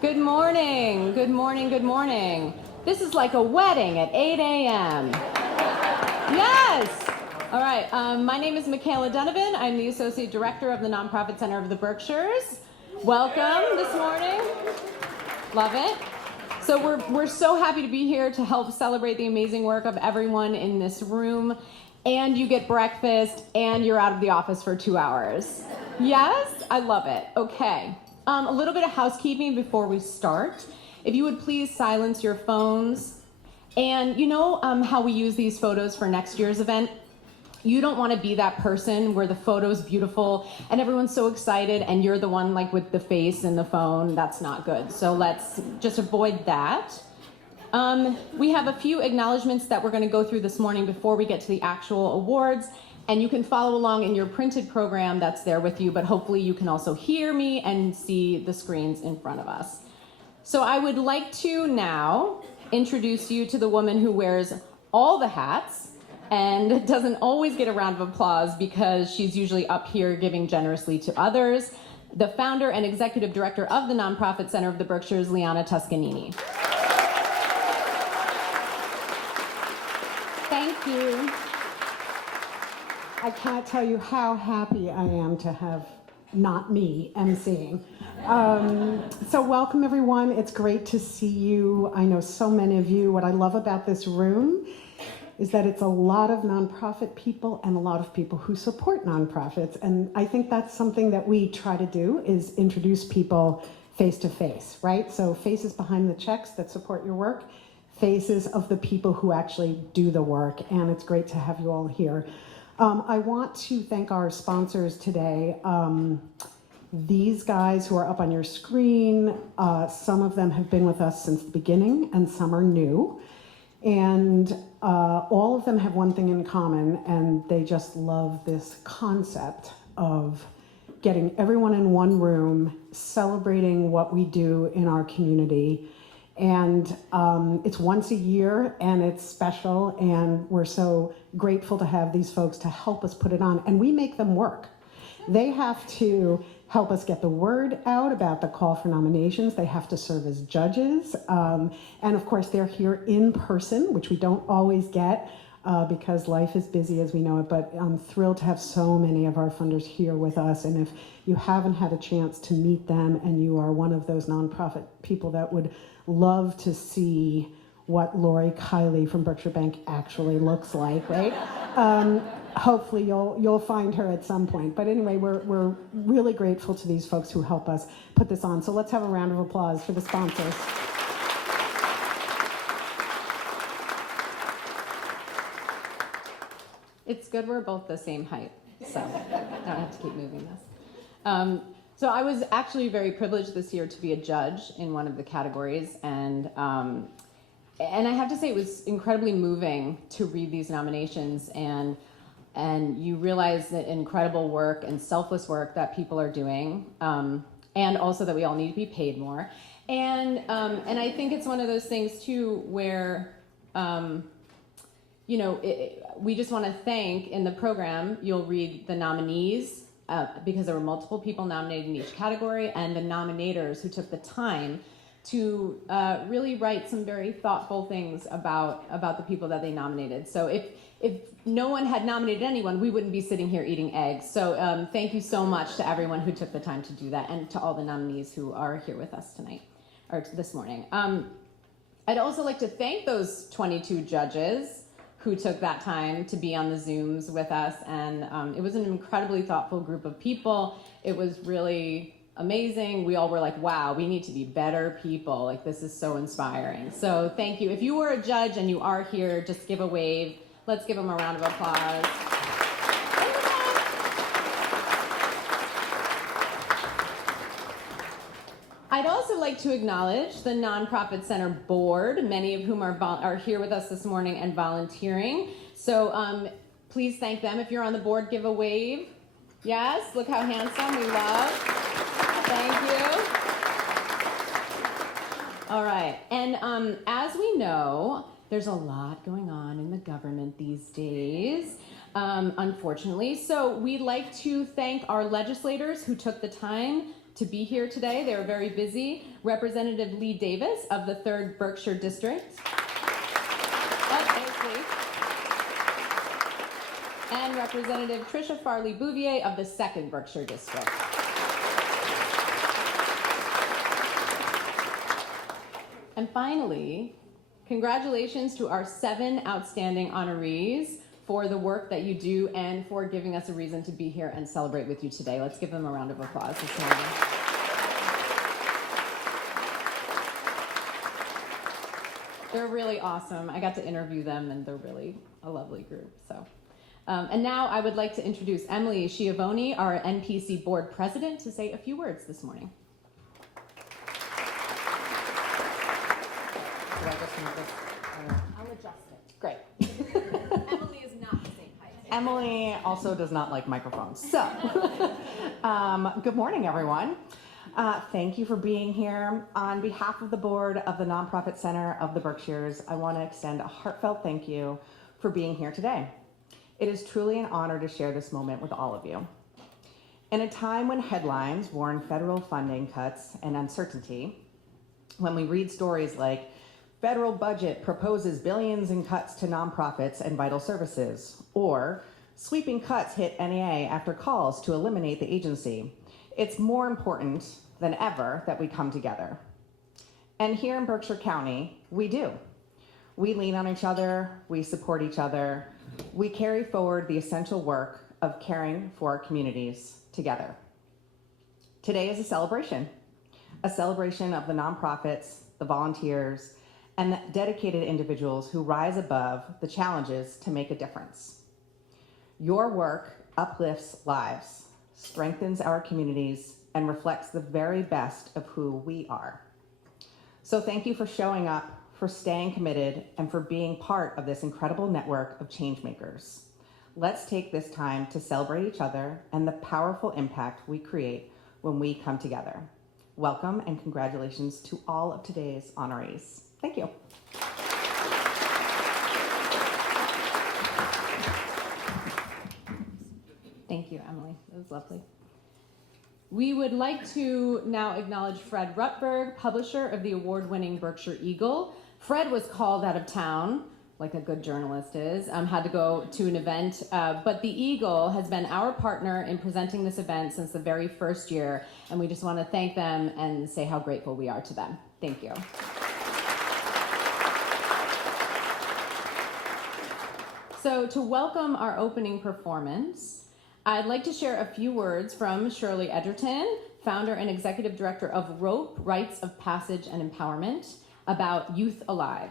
Good morning, good morning, good morning. This is like a wedding at 8 a.m. Yes! All right, my name is Michaela Donovan. I'm the Associate Director of the Nonprofit Center of the Berkshires. Welcome this morning. Love it. So we're so happy to be here to help celebrate the amazing work of everyone in this room. And you get breakfast and you're out of the office for 2 hours. Yes? I love it. Okay. A little bit of housekeeping before we start. If you would please silence your phones. And you know how we use these photos for next year's event? You don't want to be that person where the photo's beautiful and everyone's so excited and you're the one like with the face in the phone. That's not good. So let's just avoid that. We have a few acknowledgments that we're going to go through this morning before we get to the actual awards. And you can follow along in your printed program that's there with you, but hopefully you can also hear me and see the screens in front of us. So I would like to now introduce you to the woman who wears all the hats and doesn't always get a round of applause because she's usually up here giving generously to others, the founder and executive director of the Nonprofit Center of the Berkshires, Liana Toscanini. Thank you. I can't tell you how happy I am to have not me emceeing. So welcome everyone. It's great to see you. I know so many of you. What I love about this room is that it's a lot of nonprofit people and a lot of people who support nonprofits. And I think that's something that we try to do is introduce people face to face, right? So faces behind the checks that support your work, faces of the people who actually do the work. And it's great to have you all here. I want to thank our sponsors today. These guys who are up on your screen, some of them have been with us since the beginning and some are new. And all of them have one thing in common, and they just love this concept of getting everyone in one room, celebrating what we do in our community. And it's once a year and it's special, and we're so grateful to have these folks to help us put it on, and we make them work. They have to help us get the word out about the call for nominations. They have to serve as judges. And of course, they're here in person, which we don't always get because life is busy as we know it, but I'm thrilled to have so many of our funders here with us. And if you haven't had a chance to meet them and you are one of those nonprofit people that would love to see what Lori Kiley from Berkshire Bank actually looks like, right? Hopefully you'll find her at some point. But anyway, we're really grateful to these folks who help us put this on. So let's have a round of applause for the sponsors. It's good we're both the same height, so I don't have to keep moving this. So I was actually very privileged this year to be a judge in one of the categories, and I have to say it was incredibly moving to read these nominations, and you realize the incredible work and selfless work that people are doing, and also that we all need to be paid more. And I think it's one of those things too where we just want to thank, in the program, you'll read the nominees, because there were multiple people nominated in each category, and the nominators who took the time to really write some very thoughtful things about the people that they nominated. So if no one had nominated anyone, we wouldn't be sitting here eating eggs. So thank you so much to everyone who took the time to do that, and to all the nominees who are here with us tonight, or this morning. I'd also like to thank those 22 judges who took that time to be on the Zooms with us. And it was an incredibly thoughtful group of people. It was really amazing. We all were like, wow, we need to be better people. Like, this is so inspiring. So thank you. If you were a judge and you are here, just give a wave. Let's give them a round of applause. I'd also like to acknowledge the Nonprofit Center board, many of whom are here with us this morning and volunteering. So please thank them. If you're on the board, give a wave. Yes, look how handsome, we love. Thank you. All right, and as we know, there's a lot going on in the government these days, unfortunately. So we'd like to thank our legislators who took the time to be here today. They were very busy. Representative Lee Davis of the 3rd Berkshire District. And Representative Tricia Farley-Bouvier of the 2nd Berkshire District. And finally, congratulations to our 7 outstanding honorees for the work that you do and for giving us a reason to be here and celebrate with you today. Let's give them a round of applause this morning. They're really awesome. I got to interview them, and they're really a lovely group. And now I would like to introduce Emily Schiavone, our NPC Board President, to say a few words this morning. I'll adjust it. Great. Emily is not the same height. Emily also does not like microphones. So, good morning, everyone. Thank you for being here. On behalf of the board of the Nonprofit Center of the Berkshires, I want to extend a heartfelt thank you for being here today. It is truly an honor to share this moment with all of you. In a time when headlines warn federal funding cuts and uncertainty, when we read stories like federal budget proposes billions in cuts to nonprofits and vital services, or sweeping cuts hit NEA after calls to eliminate the agency, it's more important than ever that we come together. And here in Berkshire County, we do. We lean on each other, we support each other, we carry forward the essential work of caring for our communities together. Today is a celebration of the nonprofits, the volunteers, and the dedicated individuals who rise above the challenges to make a difference. Your work uplifts lives, strengthens our communities, and reflects the very best of who we are. So thank you for showing up, for staying committed, and for being part of this incredible network of change makers. Let's take this time to celebrate each other and the powerful impact we create when we come together. Welcome and congratulations to all of today's honorees. Thank you. Thank you, Emily. That was lovely. We would like to now acknowledge Fred Rutberg, publisher of the award-winning Berkshire Eagle. Fred was called out of town, like a good journalist is, had to go to an event, but the Eagle has been our partner in presenting this event since the very first year, and we just want to thank them and say how grateful we are to them. Thank you. So to welcome our opening performance, I'd like to share a few words from Shirley Edgerton, founder and executive director of ROPE, Rites of Passage and Empowerment, about Youth Alive.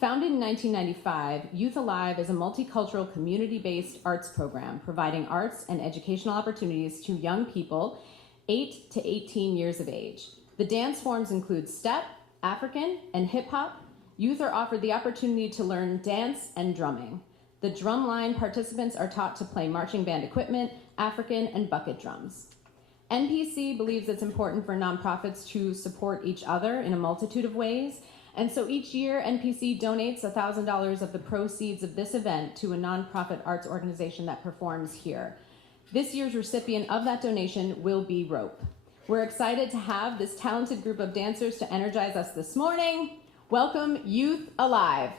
Founded in 1995, Youth Alive is a multicultural community-based arts program providing arts and educational opportunities to young people 8 to 18 years of age. The dance forms include step, African, and hip-hop. Youth are offered the opportunity to learn dance and drumming. The drumline participants are taught to play marching band equipment, African, and bucket drums. NPC believes it's important for nonprofits to support each other in a multitude of ways, and so each year NPC donates $1,000 of the proceeds of this event to a nonprofit arts organization that performs here. This year's recipient of that donation will be ROPE. We're excited to have this talented group of dancers to energize us this morning. Welcome, Youth Alive.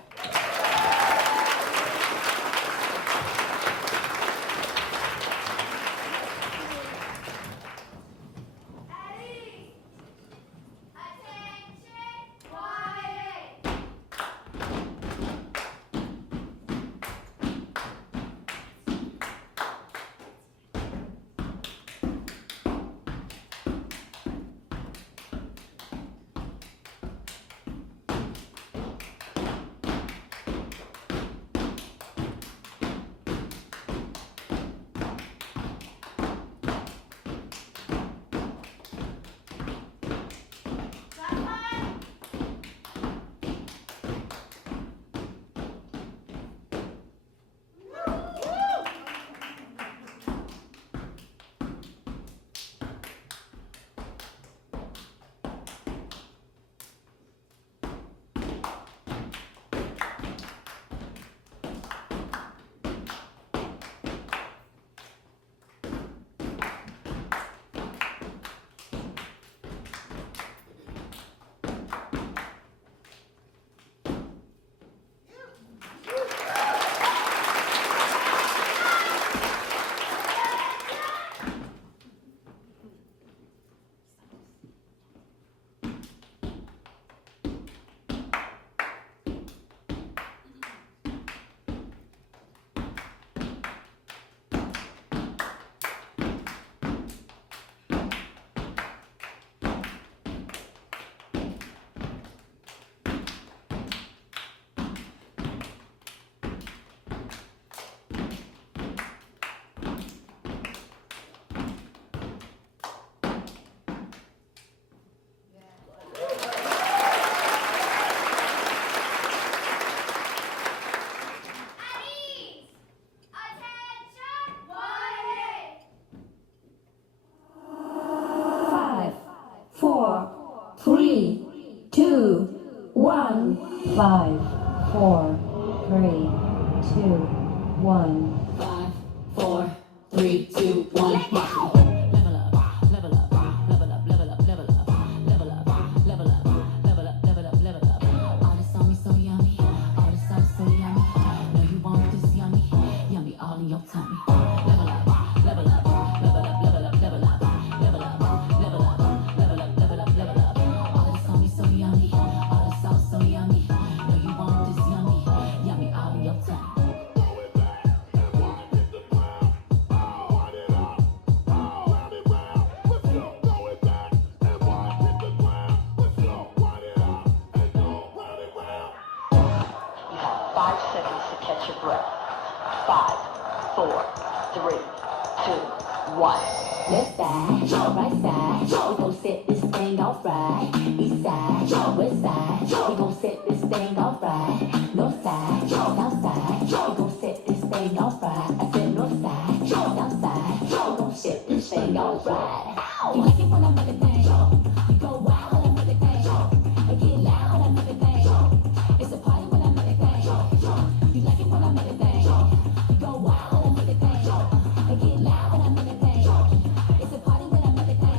5, 4, 3, 2, 1. 5, 4, 3, 2, 1. Level up, level up, level up, level up, level up, level up, level up, level up, level up, level up, level up. All this on me so yummy, all this sauce so yummy. Know you want this yummy, yummy all in your tummy. Level up, level up, level up, level up, level up, level up, level up, level up, level up, level up. All this on me so yummy, all this sauce so yummy. Know you want this yummy, yummy all in your tummy. Catch your breath. 5, 4, 3, 2, 1. Left side, right side, we gon' set this thing off right. East side, west side, we gon' set this thing off right. North side, south side, we gon' set this thing off right. I said north side, south side, we gon' set this thing off right. You like it when I make it bang, you go wild when I make it bang, I get loud when I make it bang. It's a party when I make it bang. You like it when I make it bang, you go wild when I make it bang, I get loud when I make it bang. It's a party when I make it bang.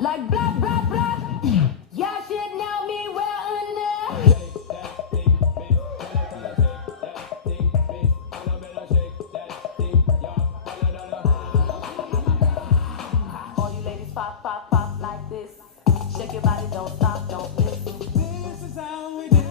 Like blah, blah, blah. Y'all should know me well enough. All you ladies pop, pop, pop like this. Shake your body, don't stop, don't miss. This is how we do it.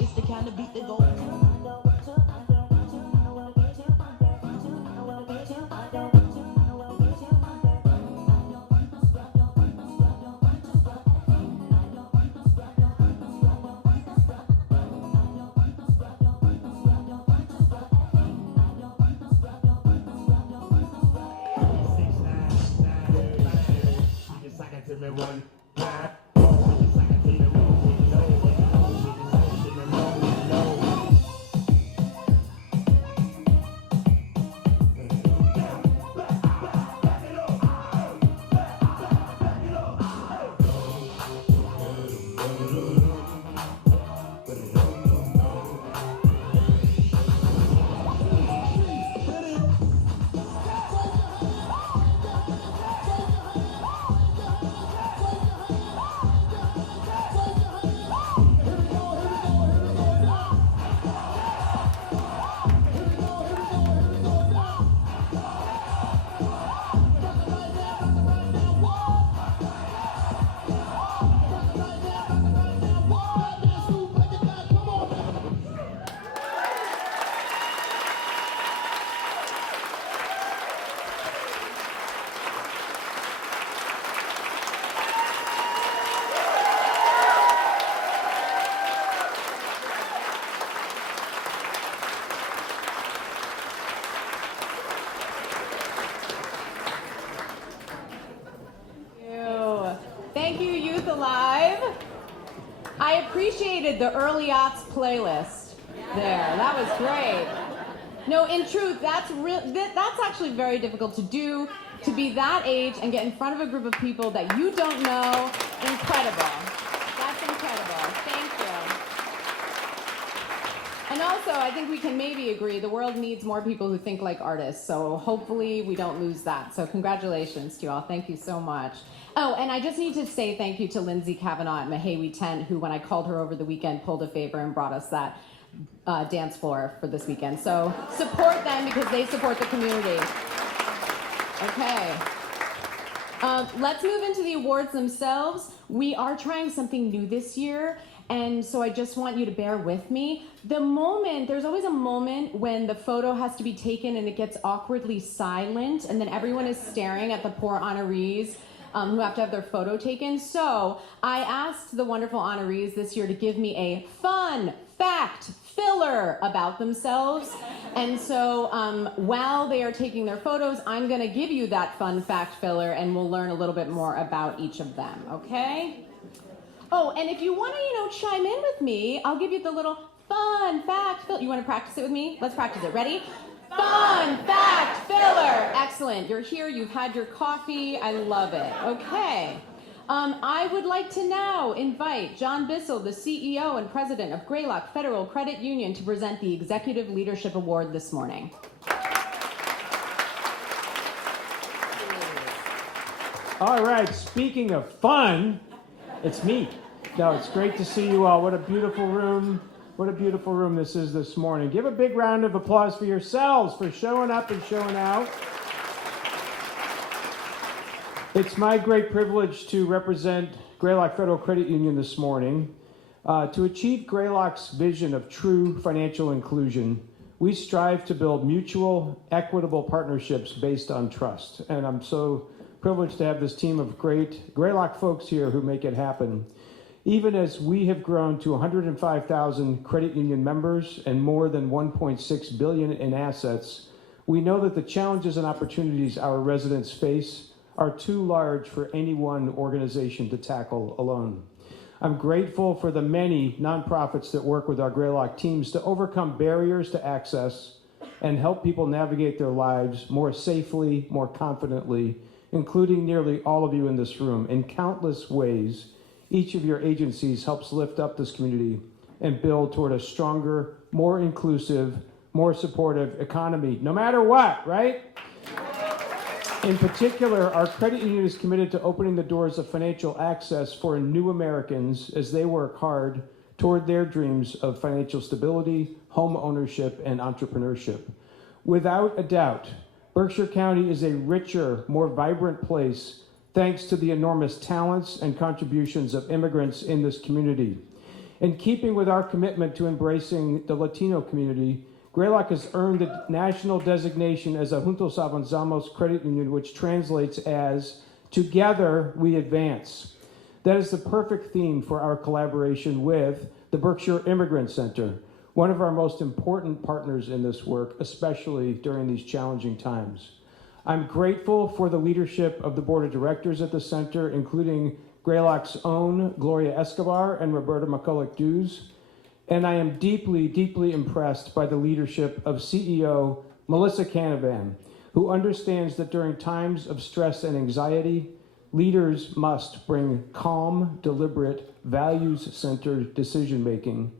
It's the kind of beat that goes. Thank you, Youth Alive. I appreciated the early aughts playlist there. That was great. No, in truth, that's actually very difficult to do, to be that age and get in front of a group of people that you don't know. Incredible. That's incredible. Thank you. And also, I think we can maybe agree the world needs more people who think like artists, so hopefully we don't lose that. So congratulations to you all. Thank you so much. Oh, and I just need to say thank you to Lindsay Kavanaugh at Mahawi Tent, who, when I called her over the weekend, pulled a favor and brought us that dance floor for this weekend. So support them because they support the community. Okay. Let's move into the awards themselves. We are trying something new this year, and so I just want you to bear with me. There's always a moment when the photo has to be taken and it gets awkwardly silent, and then everyone is staring at the poor honorees who have to have their photo taken. So I asked the wonderful honorees this year to give me a fun fact filler about themselves. And so while they are taking their photos, I'm going to give you that fun fact filler, and we'll learn a little bit more about each of them, okay? Oh, and if you want to, chime in with me, I'll give you the little fun fact filler. You want to practice it with me? Let's practice it. Ready? Fun fact filler. Excellent. You're here. You've had your coffee. I love it. Okay. I would like to now invite John Bissell, the CEO and President of Greylock Federal Credit Union, to present the Executive Leadership Award this morning. All right, speaking of fun, it's me. No, it's great to see you all. What a beautiful room. What a beautiful room this is this morning. Give a big round of applause for yourselves for showing up and showing out. It's my great privilege to represent Greylock Federal Credit Union this morning. To achieve Greylock's vision of true financial inclusion, we strive to build mutual, equitable partnerships based on trust. And I'm so privileged to have this team of great Greylock folks here who make it happen. Even as we have grown to 105,000 credit union members and more than 1.6 billion in assets, we know that the challenges and opportunities our residents face are too large for any one organization to tackle alone. I'm grateful for the many nonprofits that work with our Greylock teams to overcome barriers to access and help people navigate their lives more safely, more confidently, including nearly all of you in this room. In countless ways, each of your agencies helps lift up this community and build toward a stronger, more inclusive, more supportive economy, no matter what, right? In particular, our credit union is committed to opening the doors of financial access for new Americans as they work hard toward their dreams of financial stability, home ownership, and entrepreneurship. Without a doubt, Berkshire County is a richer, more vibrant place thanks to the enormous talents and contributions of immigrants in this community. In keeping with our commitment to embracing the Latino community, Greylock has earned the national designation as a Juntos Avanzamos credit union, which translates as Together We Advance. That is the perfect theme for our collaboration with the Berkshire Immigrant Center, one of our most important partners in this work, especially during these challenging times. I'm grateful for the leadership of the board of directors at the center, including Greylock's own Gloria Escobar and Roberta McCulloch-Dews. And I am deeply, deeply impressed by the leadership of CEO Melissa Canavan, who understands that during times of stress and anxiety, leaders must bring calm, deliberate, values-centered decision-making,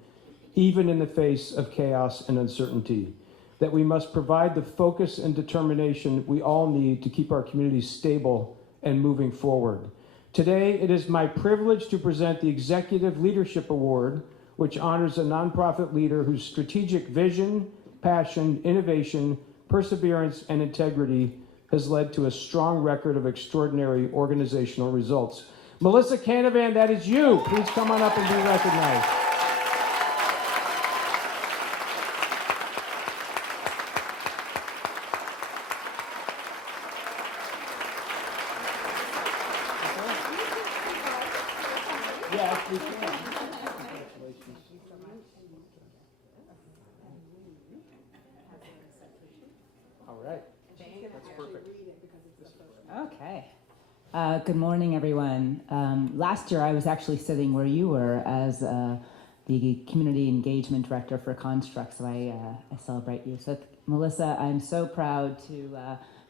even in the face of chaos and uncertainty. That we must provide the focus and determination we all need to keep our communities stable and moving forward. Today, it is my privilege to present the Executive Leadership Award, which honors a nonprofit leader whose strategic vision, passion, innovation, perseverance, and integrity has led to a strong record of extraordinary organizational results. Melissa Canavan, that is you. Please come on up and be recognized. Yes, we can. Congratulations. All right. That's perfect. Okay. Good morning, everyone. Last year, I was actually sitting where you were as the Community Engagement Director for Construct, so I celebrate you. So, Melissa, I'm so proud to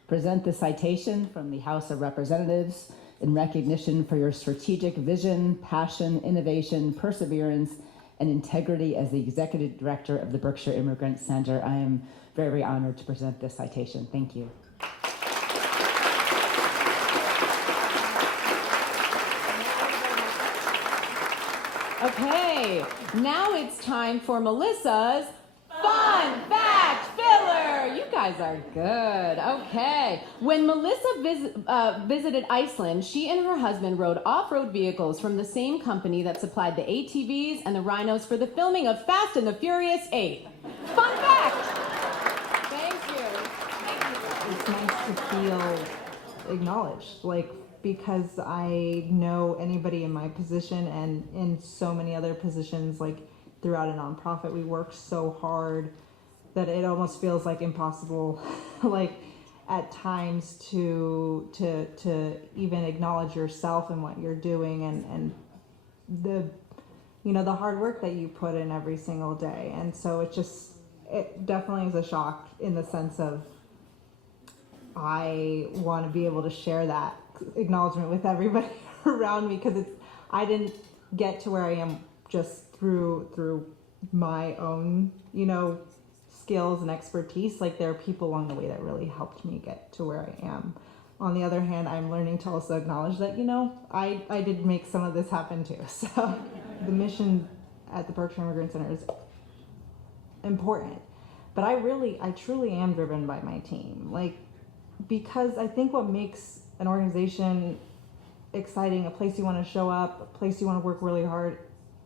present this citation from the House of Representatives in recognition for your strategic vision, passion, innovation, perseverance, and integrity as the Executive Director of the Berkshire Immigrant Center. I am very, very honored to present this citation. Thank you. Okay, now it's time for Melissa's Fun Fact Filler. You guys are good. Okay. When Melissa visited Iceland, she and her husband rode off-road vehicles from the same company that supplied the ATVs and the rhinos for the filming of Fast and the Furious 8. Fun fact! Thank you. It's nice to feel acknowledged, because I know anybody in my position and in so many other positions, throughout a nonprofit, we work so hard that it almost feels impossible, at times to even acknowledge yourself and what you're doing and the hard work that you put in every single day. And so it definitely is a shock in the sense of I want to be able to share that acknowledgement with everybody around me, because I didn't get to where I am just through my own, skills and expertise. There are people along the way that really helped me get to where I am. On the other hand, I'm learning to also acknowledge that, I did make some of this happen too. So the mission at the Berkshire Immigrant Center is important. But I truly am driven by my team. Because I think what makes an organization exciting, a place you want to show up, a place you want to work really hard,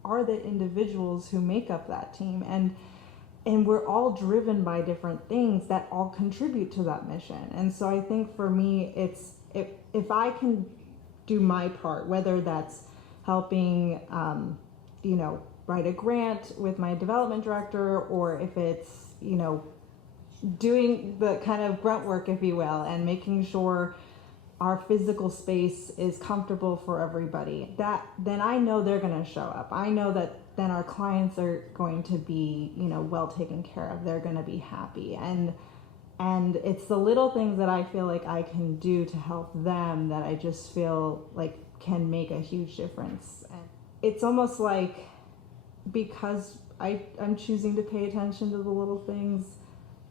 are the individuals who make up that team. And we're all driven by different things that all contribute to that mission. And so I think for me, it's if I can do my part, whether that's helping, write a grant with my development director, or if it's, doing the kind of grunt work, if you will, and making sure our physical space is comfortable for everybody, then I know they're going to show up. I know that then our clients are going to be, well taken care of. They're going to be happy. And it's the little things that I feel like I can do to help them that I just feel like can make a huge difference. And it's almost like, because I'm choosing to pay attention to the little things,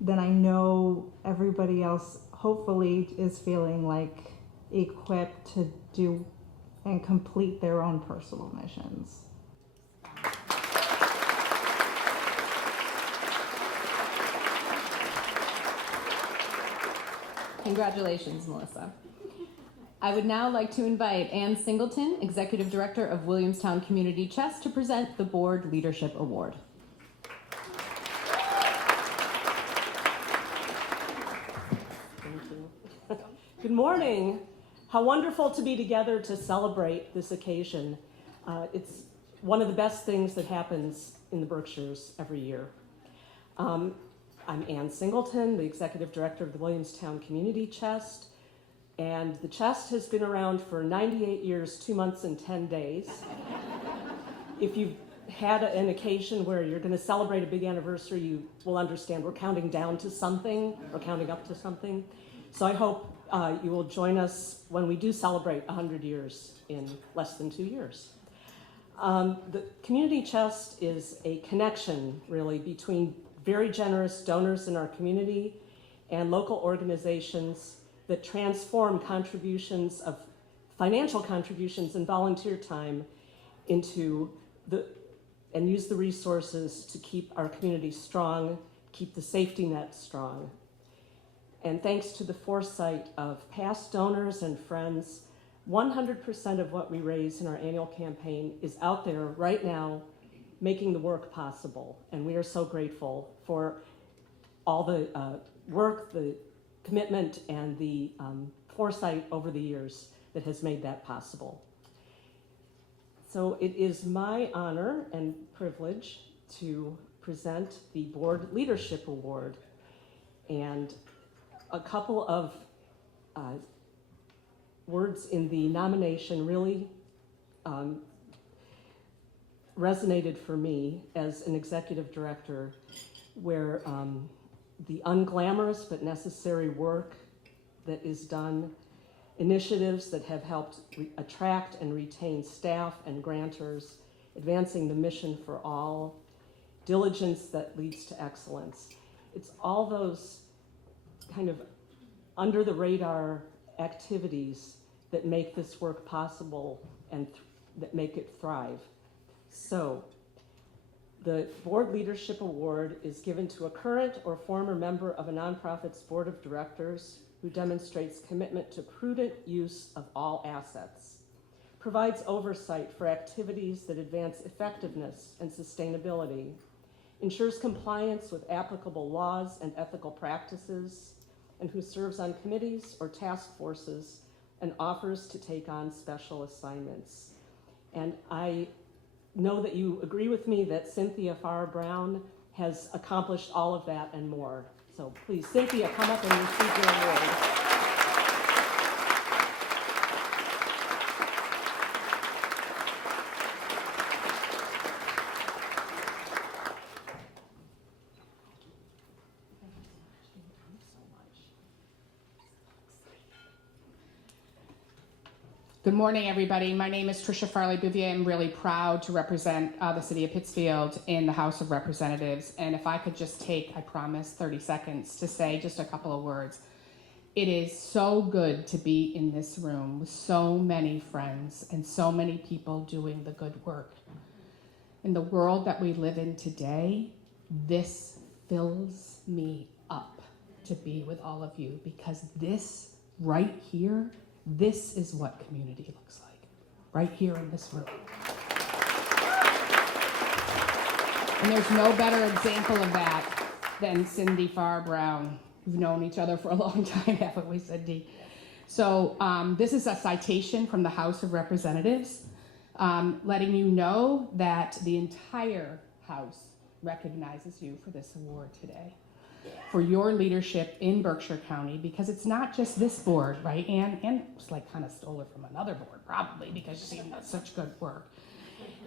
then I know everybody else hopefully is feeling equipped to do and complete their own personal missions. Congratulations, Melissa. I would now like to invite Ann Singleton, Executive Director of Williamstown Community Chest, to present the Board Leadership Award. Good morning. How wonderful to be together to celebrate this occasion. It's one of the best things that happens in the Berkshires every year. I'm Ann Singleton, the Executive Director of the Williamstown Community Chest, and the Chest has been around for 98 years, 2 months, and 10 days. If you've had an occasion where you're going to celebrate a big anniversary, you will understand we're counting down to something, or counting up to something. So I hope you will join us when we do celebrate 100 years in less than 2 years. The Community Chest is a connection, really, between very generous donors in our community and local organizations that transform contributions of financial contributions and volunteer time into and use the resources to keep our community strong, keep the safety net strong. And thanks to the foresight of past donors and friends, 100% of what we raise in our annual campaign is out there right now, making the work possible. And we are so grateful for all the work, the commitment, and the foresight over the years that has made that possible. So it is my honor and privilege to present the Board Leadership Award. And a couple of words in the nomination really resonated for me as an executive director, where the unglamorous but necessary work that is done, initiatives that have helped attract and retain staff and grantors, advancing the mission for all, diligence that leads to excellence. It's all those kind of under the radar activities that make this work possible and that make it thrive. So, the Board Leadership Award is given to a current or former member of a nonprofit's board of directors who demonstrates commitment to prudent use of all assets, provides oversight for activities that advance effectiveness and sustainability, ensures compliance with applicable laws and ethical practices, and who serves on committees or task forces and offers to take on special assignments. And I know that you agree with me that Cynthia Farr-Brown has accomplished all of that and more. So please, Cynthia, come up and receive your award. Good morning, everybody. My name is Tricia Farley-Bouvier. I'm really proud to represent the city of Pittsfield in the House of Representatives. And if I could just take, I promise, 30 seconds to say just a couple of words. It is so good to be in this room with so many friends and so many people doing the good work. In the world that we live in today, this fills me up to be with all of you, because this right here, this is what community looks like, right here in this room. And there's no better example of that than Cindy Farr-Brown. We've known each other for a long time, haven't we, Cindy? So this is a citation from the House of Representatives, letting you know that the entire House recognizes you for this award today, for your leadership in Berkshire County, because it's not just this board, right? Ann was like kind of stole it from another board, probably, because she does such good work.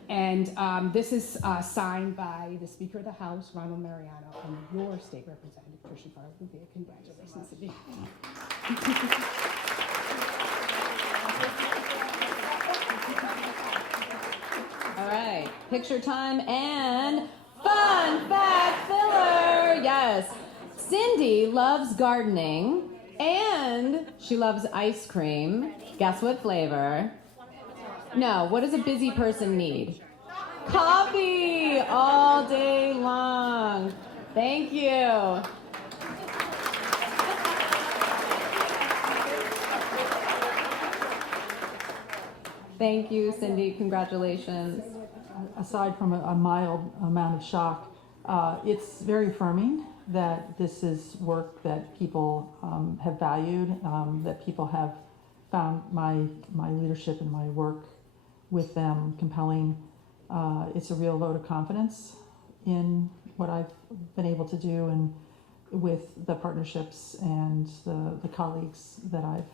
And this is signed by the Speaker of the House, Ronald Mariano, and your state representative, Tricia Farley-Bouvier. Congratulations, Cindy. All right, picture time and fun fact filler. Yes, Cindy loves gardening and she loves ice cream. Guess what flavor? No, what does a busy person need? Coffee all day long. Thank you. Thank you, Cindy. Congratulations. Aside from a mild amount of shock, it's very affirming that this is work that people have valued, that people have found my leadership and my work with them compelling. It's a real vote of confidence in what I've been able to do and with the partnerships and the colleagues that I've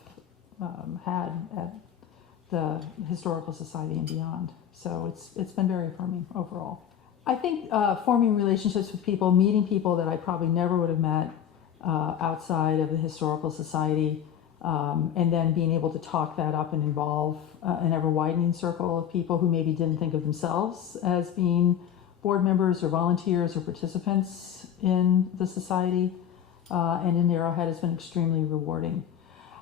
had at the Historical Society and beyond. So it's been very affirming overall. I think forming relationships with people, meeting people that I probably never would have met outside of the Historical Society, and then being able to talk that up and involve an ever-widening circle of people who maybe didn't think of themselves as being board members or volunteers or participants in the society and in Arrowhead has been extremely rewarding.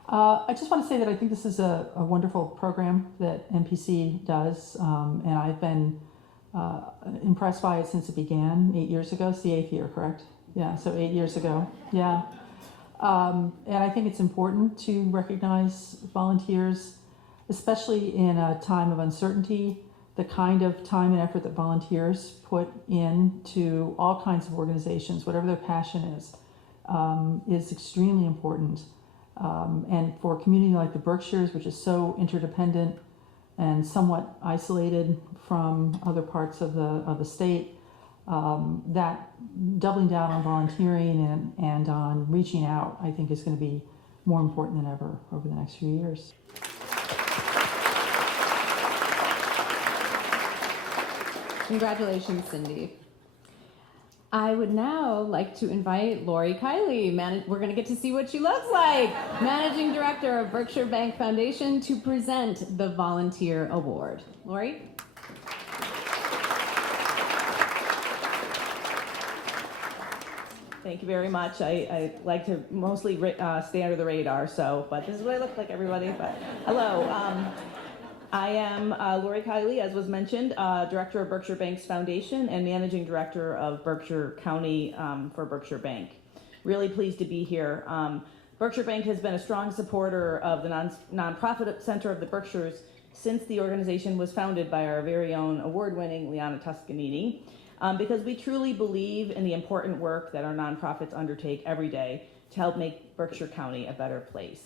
I just want to say that I think this is a wonderful program that NPC does, and I've been impressed by it since it began 8 years ago. It's the 8th year, correct? Yeah, so 8 years ago. Yeah. And I think it's important to recognize volunteers, especially in a time of uncertainty. The kind of time and effort that volunteers put into all kinds of organizations, whatever their passion is extremely important. And for a community like the Berkshires, which is so interdependent and somewhat isolated from other parts of the state, that doubling down on volunteering and on reaching out, I think, is going to be more important than ever over the next few years. Congratulations, Cindy. I would now like to invite Lori Kiley. We're going to get to see what she looks like. Managing Director of Berkshire Bank Foundation, to present the Volunteer Award. Lori? Thank you very much. I like to mostly stay under the radar, but this is what I look like, everybody. But hello. I am Lori Kiley, as was mentioned, Director of Berkshire Bank's Foundation and Managing Director of Berkshire County for Berkshire Bank. Really pleased to be here. Berkshire Bank has been a strong supporter of the nonprofit center of the Berkshires since the organization was founded by our very own award-winning Liana Toscanini, because we truly believe in the important work that our nonprofits undertake every day to help make Berkshire County a better place.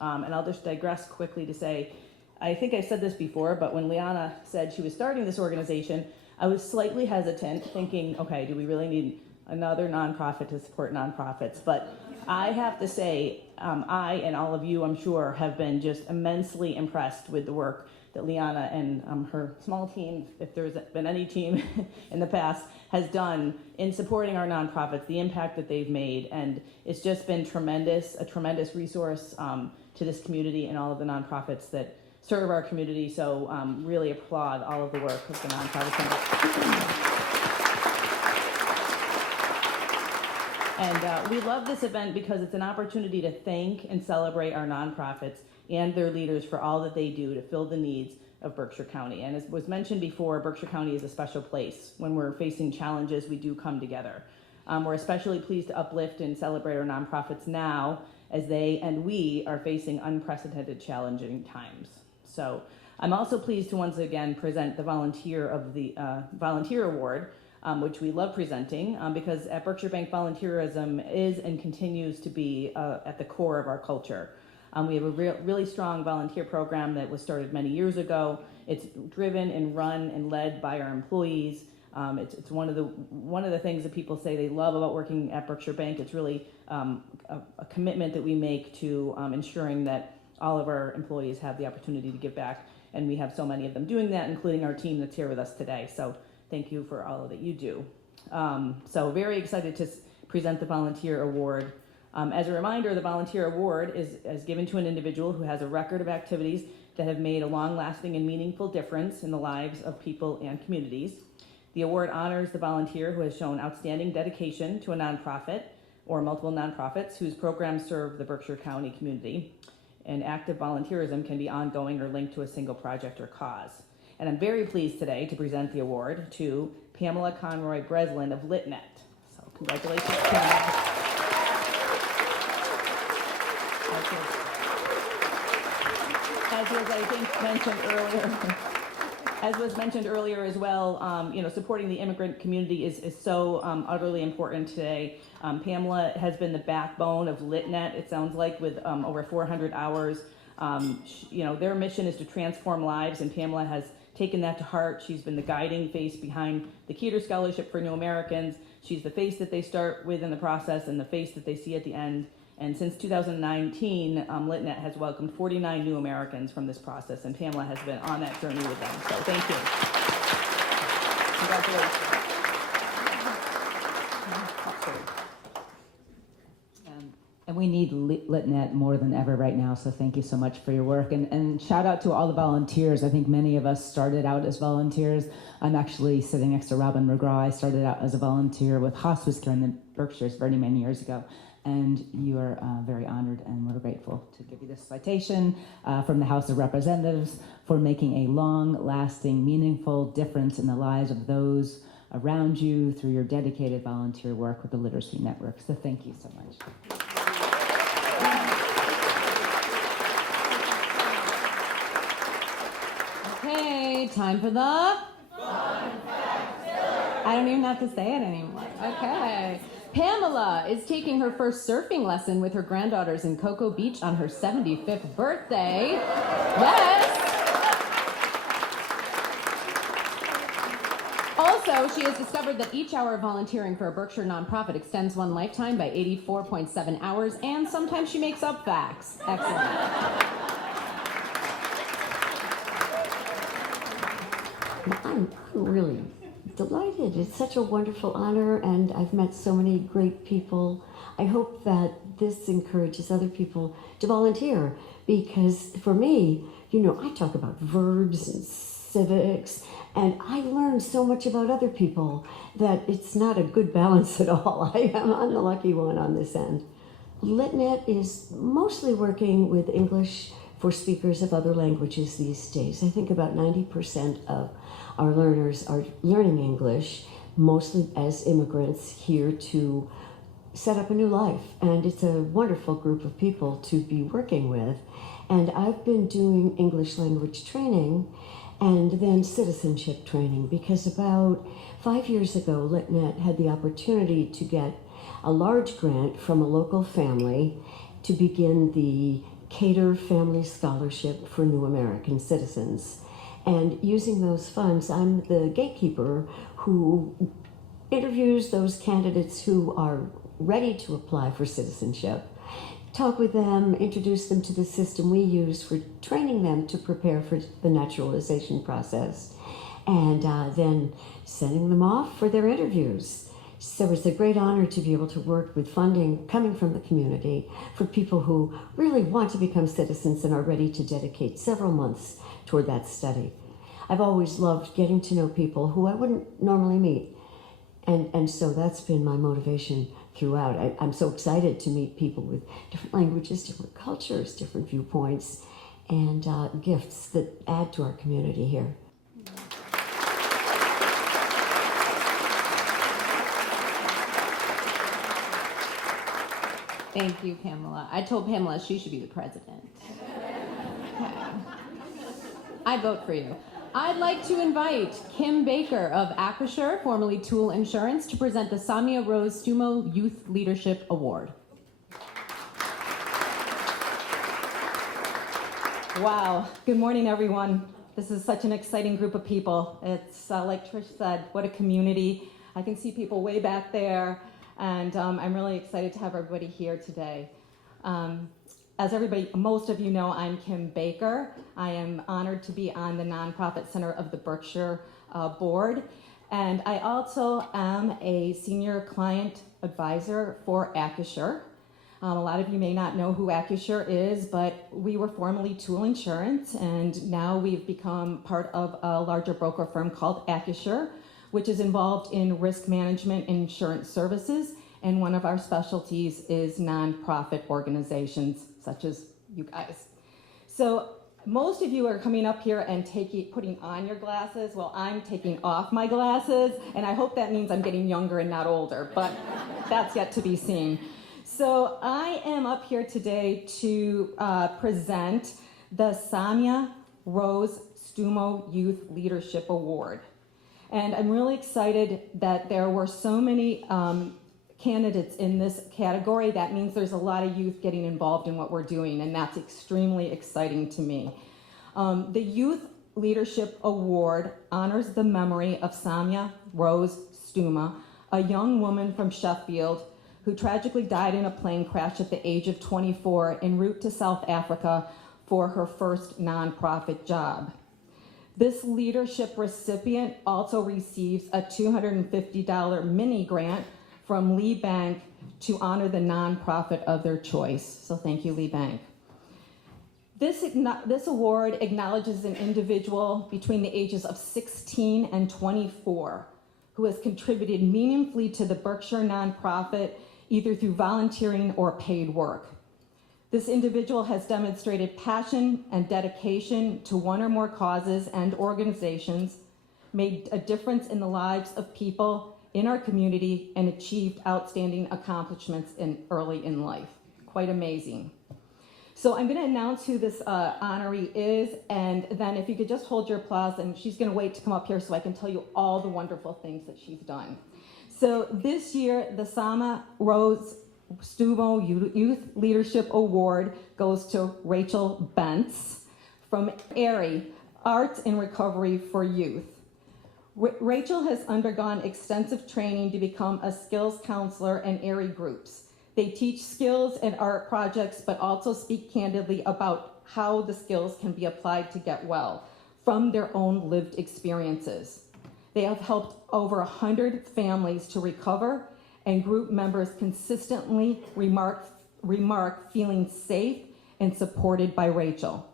And I'll just digress quickly to say, I think I said this before, but when Liana said she was starting this organization, I was slightly hesitant, thinking, okay, do we really need another nonprofit to support nonprofits? But I have to say, I and all of you, I'm sure, have been just immensely impressed with the work that Liana and her small team, if there's been any team in the past, has done in supporting our nonprofits, the impact that they've made. And it's just been tremendous, a tremendous resource to this community and all of the nonprofits that serve our community. So really applaud all of the work of the nonprofit center. And we love this event because it's an opportunity to thank and celebrate our nonprofits and their leaders for all that they do to fill the needs of Berkshire County. And as was mentioned before, Berkshire County is a special place. When we're facing challenges, we do come together. We're especially pleased to uplift and celebrate our nonprofits now as they and we are facing unprecedented challenging times. So I'm also pleased to once again present the Volunteer Award, which we love presenting because at Berkshire Bank, volunteerism is and continues to be at the core of our culture. We have a really strong volunteer program that was started many years ago. It's driven and run and led by our employees. It's one of the things that people say they love about working at Berkshire Bank. It's really a commitment that we make to ensuring that all of our employees have the opportunity to give back, and we have so many of them doing that, including our team that's here with us today. So thank you for all that you do. So very excited to present the Volunteer Award. As a reminder, the Volunteer Award is given to an individual who has a record of activities that have made a long-lasting and meaningful difference in the lives of people and communities. The award honors the volunteer who has shown outstanding dedication to a nonprofit or multiple nonprofits whose programs serve the Berkshire County community. And active volunteerism can be ongoing or linked to a single project or cause. And I'm very pleased today to present the award to Pamela Conroy Breslin of LitNet. So congratulations, Pamela. As was, I think, mentioned earlier, as was mentioned earlier as well, supporting the immigrant community is so utterly important today. Pamela has been the backbone of LitNet, it sounds like, with over 400 hours. Their mission is to transform lives, and Pamela has taken that to heart. She's been the guiding face behind the Keeter Scholarship for New Americans. She's the face that they start with in the process and the face that they see at the end. And since 2019, LitNet has welcomed 49 new Americans from this process, and Pamela has been on that journey with them. So thank you. Congratulations. And we need LitNet more than ever right now, so thank you so much for your work. And shout out to all the volunteers. I think many of us started out as volunteers. I'm actually sitting next to Robin McGraw. I started out as a volunteer with hospice care in the Berkshires very many years ago. And you are very honored, and we're grateful to give you this citation from the House of Representatives for making a long-lasting, meaningful difference in the lives of those around you through your dedicated volunteer work with the Literacy Network. So thank you so much. Okay, time for the Fun Fact Filler. I don't even have to say it anymore. Okay. Pamela is taking her first surfing lesson with her granddaughters in Cocoa Beach on her 75th birthday. Yes! Also, she has discovered that each hour of volunteering for a Berkshire nonprofit extends one lifetime by 84.7 hours, and sometimes she makes up facts. Excellent. I'm really delighted. It's such a wonderful honor, and I've met so many great people. I hope that this encourages other people to volunteer, because for me, I talk about verbs and civics, and I learn so much about other people that it's not a good balance at all. I'm the lucky one on this end. LitNet is mostly working with English for speakers of other languages these days. I think about 90% of our learners are learning English, mostly as immigrants here to set up a new life. And it's a wonderful group of people to be working with. And I've been doing English language training and then citizenship training because about 5 years ago, LitNet had the opportunity to get a large grant from a local family to begin the Cater Family Scholarship for New American Citizens. And using those funds, I'm the gatekeeper who interviews those candidates who are ready to apply for citizenship, talk with them, introduce them to the system we use for training them to prepare for the naturalization process, and then sending them off for their interviews. So it's a great honor to be able to work with funding coming from the community for people who really want to become citizens and are ready to dedicate several months toward that study. I've always loved getting to know people who I wouldn't normally meet. And so that's been my motivation throughout. I'm so excited to meet people with different languages, different cultures, different viewpoints, and gifts that add to our community here. Thank you, Pamela. I told Pamela she should be the president. Okay. I vote for you. I'd like to invite Kim Baker of Acrisure, formerly Tool Insurance, to present the Samia Rose Stumo Youth Leadership Award. Wow. Good morning, everyone. This is such an exciting group of people. It's like Trish said, what a community. I can see people way back there, and I'm really excited to have everybody here today. As most of you know, I'm Kim Baker. I am honored to be on the Nonprofit Center of the Berkshire board. And I also am a senior client advisor for Acrisure. A lot of you may not know who Acrisure is, but we were formerly Tool Insurance, and now we've become part of a larger broker firm called Acrisure, which is involved in risk management and insurance services. And one of our specialties is nonprofit organizations, such as you guys. So most of you are coming up here and putting on your glasses. Well, I'm taking off my glasses, and I hope that means I'm getting younger and not older, but that's yet to be seen. So I am up here today to present the Samia Rose Stumo Youth Leadership Award. And I'm really excited that there were so many candidates in this category. That means there's a lot of youth getting involved in what we're doing, and that's extremely exciting to me. The Youth Leadership Award honors the memory of Samia Rose Stuma, a young woman from Sheffield who tragically died in a plane crash at the age of 24 en route to South Africa for her first nonprofit job. This leadership recipient also receives a $250 mini grant from Lee Bank to honor the nonprofit of their choice. So thank you, Lee Bank. This award acknowledges an individual between the ages of 16 and 24 who has contributed meaningfully to the Berkshire nonprofit, either through volunteering or paid work. This individual has demonstrated passion and dedication to one or more causes and organizations, made a difference in the lives of people in our community, and achieved outstanding accomplishments early in life. Quite amazing. So I'm going to announce who this honoree is, and then if you could just hold your applause, and she's going to wait to come up here so I can tell you all the wonderful things that she's done. So this year, the Samia Rose Stumo Youth Leadership Award goes to Rachel Bentz from ARI, Arts in Recovery for Youth. Rachel has undergone extensive training to become a skills counselor in ARI groups. They teach skills and art projects, but also speak candidly about how the skills can be applied to get well from their own lived experiences. They have helped over 100 families to recover, and group members consistently remark feeling safe and supported by Rachel.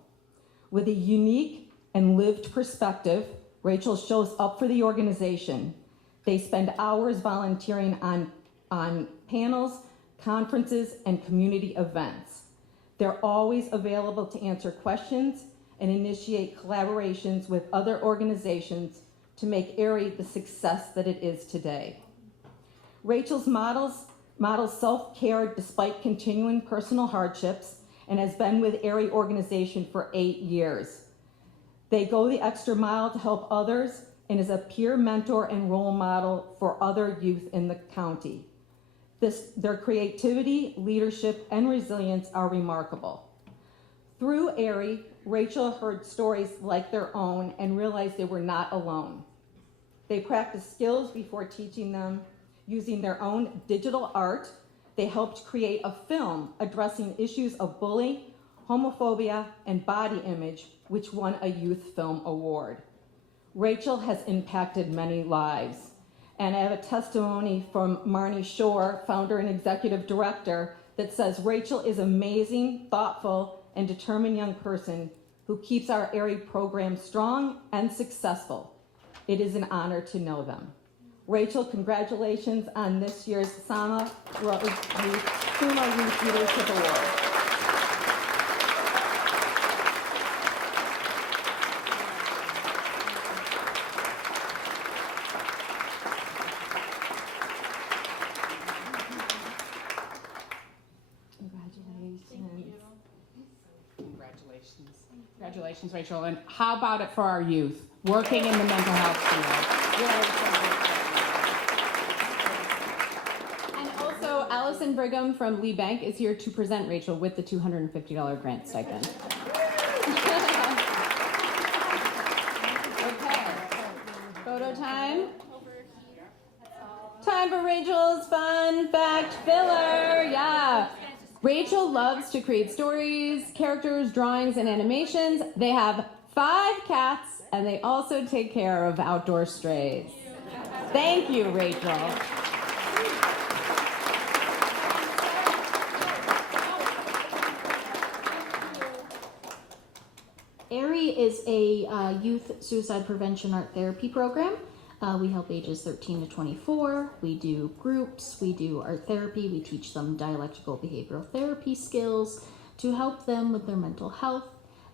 With a unique and lived perspective, Rachel shows up for the organization. They spend hours volunteering on panels, conferences, and community events. They're always available to answer questions and initiate collaborations with other organizations to make Erie the success that it is today. Rachel's models self-care despite continuing personal hardships and has been with Erie organization for 8 years. They go the extra mile to help others and is a peer mentor and role model for other youth in the county. Their creativity, leadership, and resilience are remarkable. Through Erie, Rachel heard stories like their own and realized they were not alone. They practiced skills before teaching them. Using their own digital art, they helped create a film addressing issues of bullying, homophobia, and body image, which won a Youth Film Award. Rachel has impacted many lives. And I have a testimony from Marnie Shore, founder and executive director, that says Rachel is amazing, thoughtful, and determined young person who keeps our Erie program strong and successful. It is an honor to know them. Rachel, congratulations on this year's Summa Youth Leadership Award. Congratulations, Rachel. And how about it for our youth working in the mental health field? And also, Allison Brigham from Lee Bank is here to present Rachel with the $250 grant stipend. Okay, photo time. Time for Rachel's fun fact filler. Yeah. Rachel loves to create stories, characters, drawings, and animations. They have 5 cats, and they also take care of outdoor strays. Thank you, Rachel. Erie is a youth suicide prevention art therapy program. We help ages 13 to 24. We do groups, we do art therapy, we teach them dialectical behavioral therapy skills to help them with their mental health.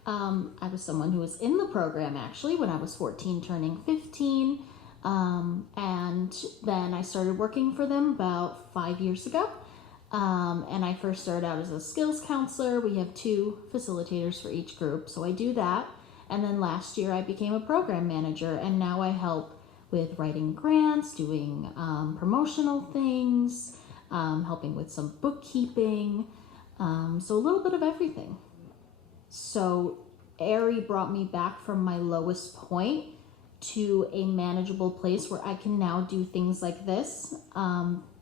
I was someone who was in the program actually when I was 14 turning 15. And then I started working for them about 5 years ago. And I first started out as a skills counselor. We have 2 facilitators for each group, so I do that. And then last year I became a program manager, and now I help with writing grants, doing promotional things, helping with some bookkeeping, so a little bit of everything. So Erie brought me back from my lowest point to a manageable place where I can now do things like this.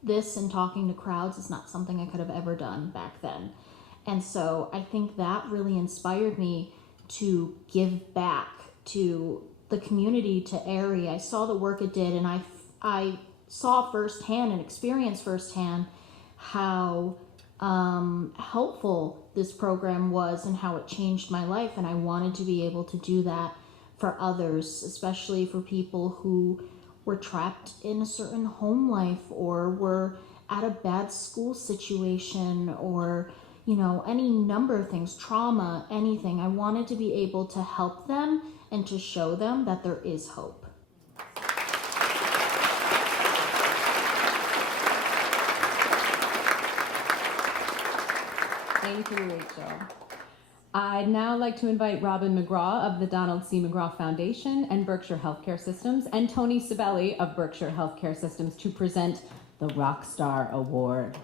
This and talking to crowds is not something I could have ever done back then. And so I think that really inspired me to give back to the community, to Erie. I saw the work it did, and I saw firsthand and experienced firsthand how helpful this program was and how it changed my life. And I wanted to be able to do that for others, especially for people who were trapped in a certain home life or were at a bad school situation or, you know, any number of things, trauma, anything. I wanted to be able to help them and to show them that there is hope. Thank you, Rachel. I'd now like to invite Robin McGraw of the Donald C. McGraw Foundation and Berkshire Healthcare Systems and Tony Sibeli of Berkshire Healthcare Systems to present the Rockstar Award.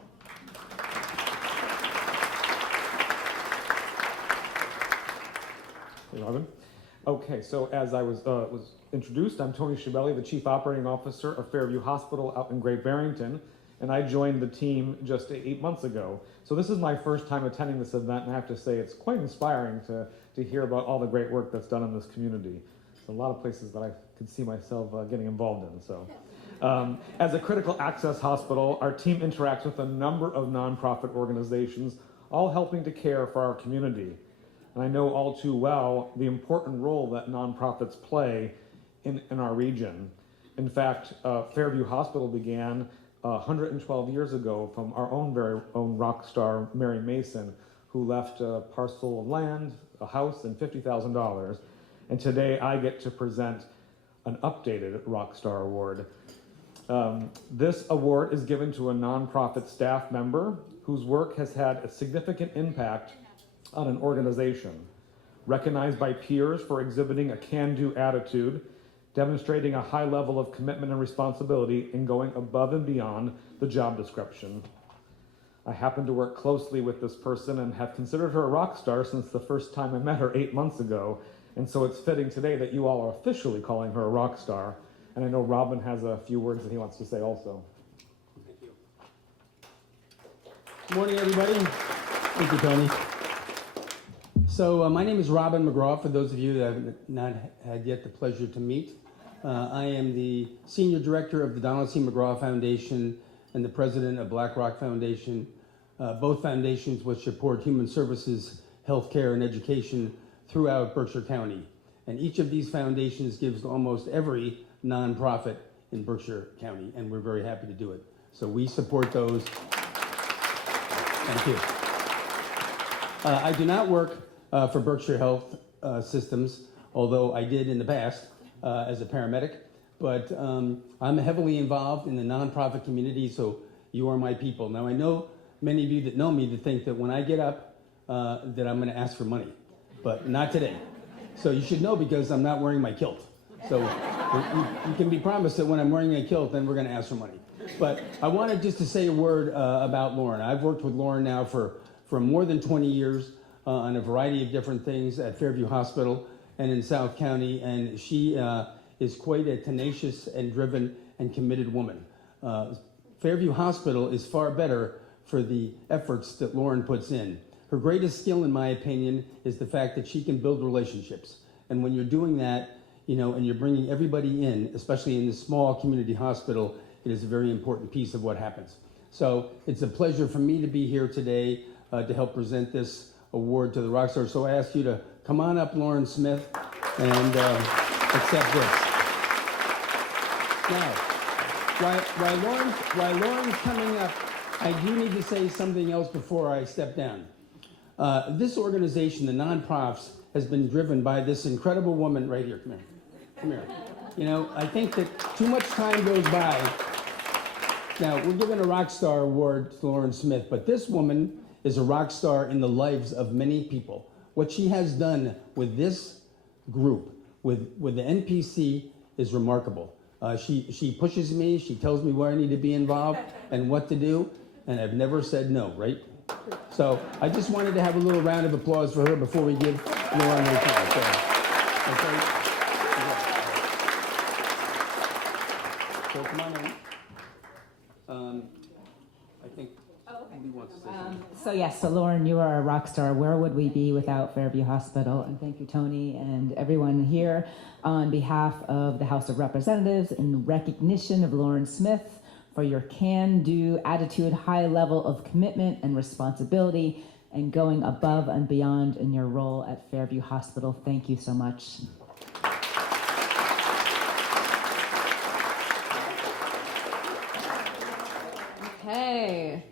Hey, Robin. Okay, so as I was introduced, I'm Tony Sibeli, the Chief Operating Officer of Fairview Hospital out in Great Barrington, and I joined the team just 8 months ago. So this is my first time attending this event, and I have to say it's quite inspiring to hear about all the great work that's done in this community. There's a lot of places that I could see myself getting involved in. So, as a critical access hospital, our team interacts with a number of nonprofit organizations, all helping to care for our community. And I know all too well the important role that nonprofits play in our region. In fact, Fairview Hospital began 112 years ago from our own very own rock star, Mary Mason, who left a parcel of land, a house, and $50,000. And today I get to present an updated Rockstar Award. This award is given to a nonprofit staff member whose work has had a significant impact on an organization, recognized by peers for exhibiting a can-do attitude, demonstrating a high level of commitment and responsibility, and going above and beyond the job description. I happen to work closely with this person and have considered her a rock star since the first time I met her 8 months ago, and so it's fitting today that you all are officially calling her a rock star. And I know Robin has a few words that he wants to say also. Thank you. Good morning, everybody. Thank you, Tony. So my name is Robin McGraw, for those of you that have not had yet the pleasure to meet. I am the Senior Director of the Donald C. McGraw Foundation and the President of Black Rock Foundation, both foundations which support human services, healthcare, and education throughout Berkshire County. And each of these foundations gives to almost every nonprofit in Berkshire County, and we're very happy to do it. So we support those. Thank you. I do not work for Berkshire Health Systems, although I did in the past as a paramedic, but I'm heavily involved in the nonprofit community, so you are my people. Now I know many of you that know me to think that when I get up that I'm gonna ask for money, but not today. So you should know because I'm not wearing my kilt. So you can be promised that when I'm wearing a kilt, then we're going to ask for money. But I wanted just to say a word about Lauren. I've worked with Lauren now for more than 20 years on a variety of different things at Fairview Hospital and in South County, and she is quite a tenacious and driven and committed woman. Fairview Hospital is far better for the efforts that Lauren puts in. Her greatest skill, in my opinion, is the fact that she can build relationships. And when you're doing that, you know, and you're bringing everybody in, especially in this small community hospital, it is a very important piece of what happens. So it's a pleasure for me to be here today to help present this award to the Rockstar. So I ask you to come on up, Lauren Smith, and accept this. Now, while Lauren's coming up, I do need to say something else before I step down. This organization, the Nonprofs, has been driven by this incredible woman right here. Come here. Come here. You know, I think that too much time goes by. Now, we're giving a rock star award to Lauren Smith, but this woman is a rock star in the lives of many people. What she has done with this group, with the NPC, is remarkable. She pushes me, she tells me where I need to be involved and what to do, and I've never said no, right? So I just wanted to have a little round of applause for her before we give Lauren her time. So come on in. I think Lee wants to say something. So yes, so Lauren, you are a rock star. Where would we be without Fairview Hospital? And thank you, Tony, and everyone here on behalf of the House of Representatives in recognition of Lauren Smith for your can-do attitude, high level of commitment and responsibility, and going above and beyond in your role at Fairview Hospital. Thank you so much. Okay,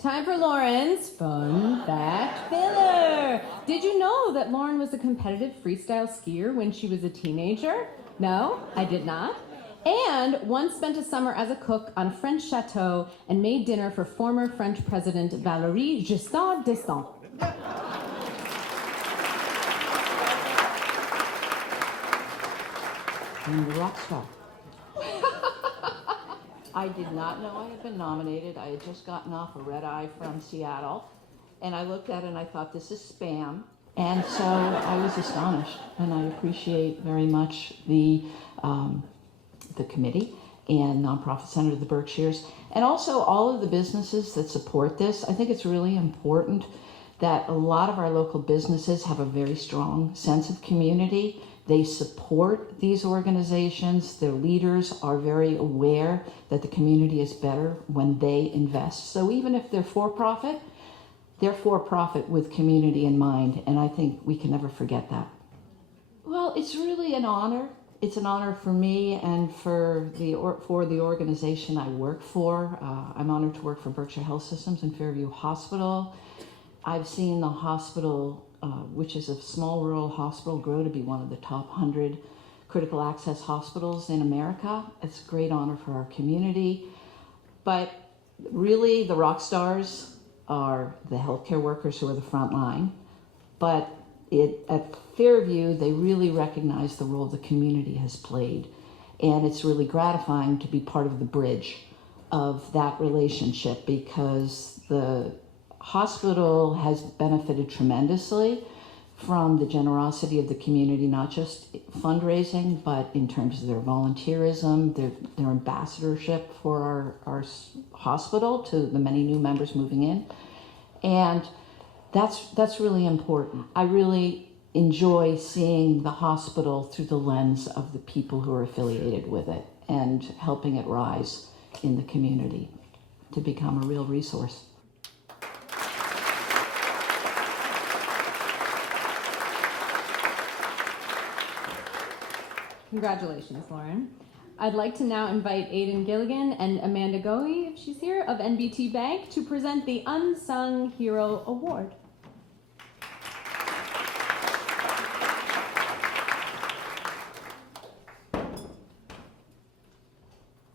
time for Lauren's Fun Fact Filler. Did you know that Lauren was a competitive freestyle skier when she was a teenager? No, I did not. And once spent a summer as a cook on French chateau and made dinner for former French President Valéry Giscard d'Estaing. I'm the rock star. I did not know I had been nominated. I had just gotten off a red eye from Seattle, and I looked at it and I thought, this is spam. And so I was astonished, and I appreciate very much the committee and Nonprofit Center of the Berkshires, and also all of the businesses that support this. I think it's really important that a lot of our local businesses have a very strong sense of community. They support these organizations. Their leaders are very aware that the community is better when they invest. So even if they're for-profit with community in mind, and I think we can never forget that. Well, it's really an honor. It's an honor for me and for the organization I work for. I'm honored to work for Berkshire Health Systems and Fairview Hospital. I've seen the hospital, which is a small rural hospital, grow to be one of the top 100 critical access hospitals in America. It's a great honor for our community. But really, the rock stars are the healthcare workers who are the front line. But at Fairview, they really recognize the role the community has played. And it's really gratifying to be part of the bridge of that relationship, because the hospital has benefited tremendously from the generosity of the community, not just fundraising, but in terms of their volunteerism, their ambassadorship for our hospital to the many new members moving in. And that's really important. I really enjoy seeing the hospital through the lens of the people who are affiliated with it and helping it rise in the community to become a real resource. Congratulations, Lauren. I'd like to now invite Aidan Gilligan and Amanda Goey, if she's here, of NBT Bank, to present the Unsung Hero Award.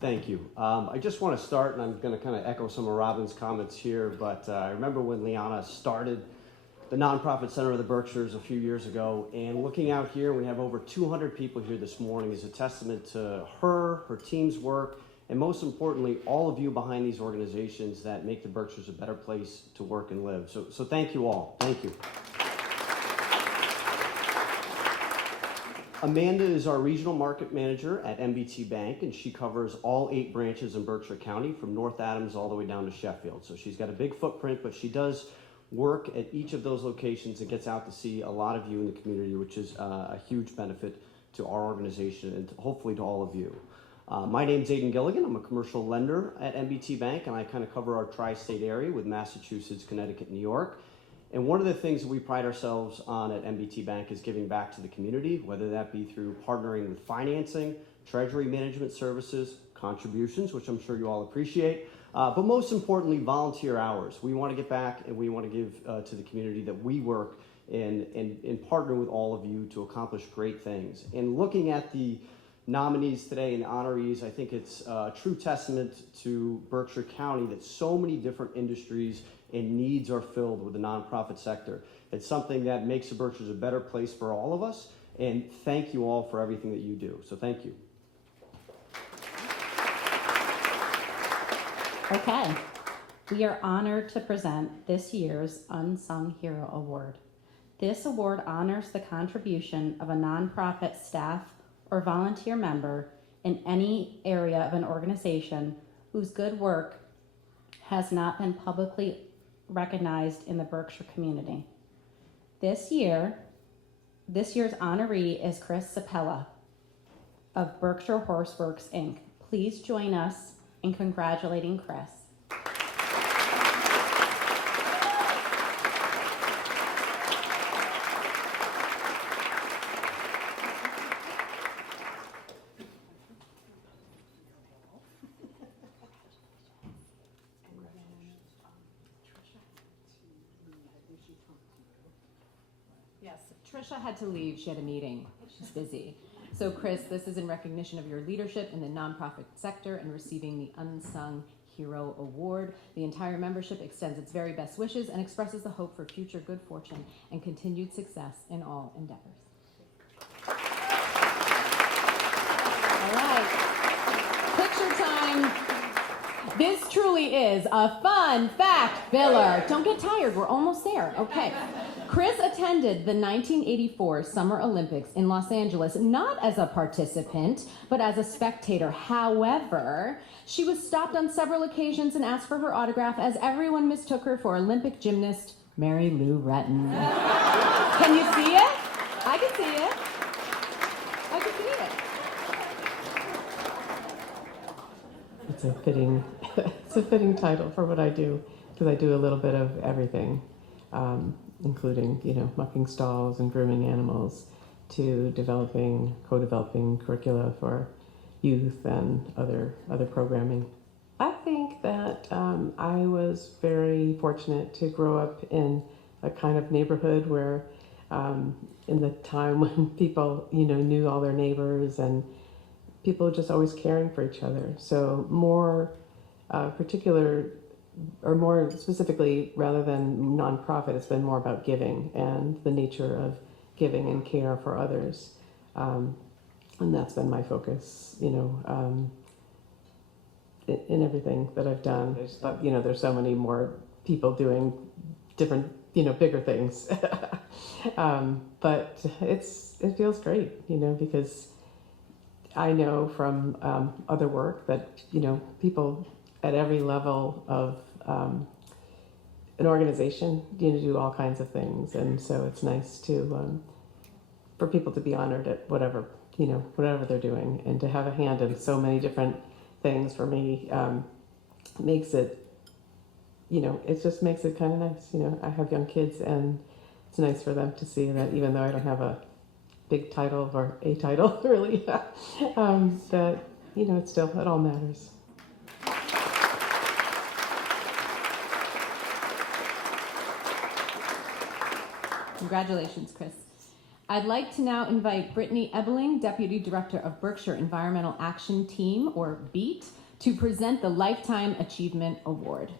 Thank you. I just want to start, and I'm going to kind of echo some of Robin's comments here, but I remember when Liana started the Nonprofit Center of the Berkshires a few years ago, and looking out here, we have over 200 people here this morning, is a testament to her team's work, and most importantly, all of you behind these organizations that make the Berkshires a better place to work and live. So thank you all. Thank you. Amanda is our regional market manager at NBT Bank, and she covers all 8 branches in Berkshire County from North Adams all the way down to Sheffield. So she's got a big footprint, but she does work at each of those locations and gets out to see a lot of you in the community, which is a huge benefit to our organization and hopefully to all of you. My name's Aidan Gilligan. I'm a commercial lender at NBT Bank, and I kind of cover our tri-state area with Massachusetts, Connecticut, New York. And one of the things that we pride ourselves on at NBT Bank is giving back to the community, whether that be through partnering with financing, treasury management services, contributions, which I'm sure you all appreciate, but most importantly, volunteer hours. We want to get back and we want to give to the community that we work and partner with all of you to accomplish great things. And looking at the nominees today and honorees, I think it's a true testament to Berkshire County that so many different industries and needs are filled with the nonprofit sector. It's something that makes the Berkshires a better place for all of us, and thank you all for everything that you do. So thank you. Okay, we are honored to present this year's Unsung Hero Award. This award honors the contribution of a nonprofit staff or volunteer member in any area of an organization whose good work has not been publicly recognized in the Berkshire community. This year's honoree is Chris Sapella of Berkshire Horseworks, Inc. Please join us in congratulating Chris. Yes, Trisha had to leave. She had a meeting. She's busy. So Chris, this is in recognition of your leadership in the nonprofit sector and receiving the Unsung Hero Award. The entire membership extends its very best wishes and expresses the hope for future good fortune and continued success in all endeavors. All right, picture time. This truly is a fun fact filler. Don't get tired, we're almost there. Okay. Chris attended the 1984 Summer Olympics in Los Angeles, not as a participant, but as a spectator. However, she was stopped on several occasions and asked for her autograph as everyone mistook her for Olympic gymnast Mary Lou Retton. Can you see it? I can see it. I can see it. It's a fitting title for what I do, because I do a little bit of everything, including, mucking stalls and grooming animals, to co-developing curricula for youth and other programming. I think that I was very fortunate to grow up in a kind of neighborhood where in the time when people, knew all their neighbors and people just always caring for each other. So more more specifically, rather than nonprofit, it's been more about giving and the nature of giving and care for others. And that's been my focus, in everything that I've done. There's so many more people doing different, bigger things. But it feels great, because I know from other work that, people at every level of an organization, do all kinds of things. And so it's nice to, for people to be honored at whatever they're doing, and to have a hand in so many different things for me makes it, it just makes it kind of nice. I have young kids, and it's nice for them to see that even though I don't have a big title or a title really, that, it all matters. Congratulations, Chris. I'd like to now invite Brittany Ebeling, Deputy Director of Berkshire Environmental Action Team, or BEAT, to present the Lifetime Achievement Award.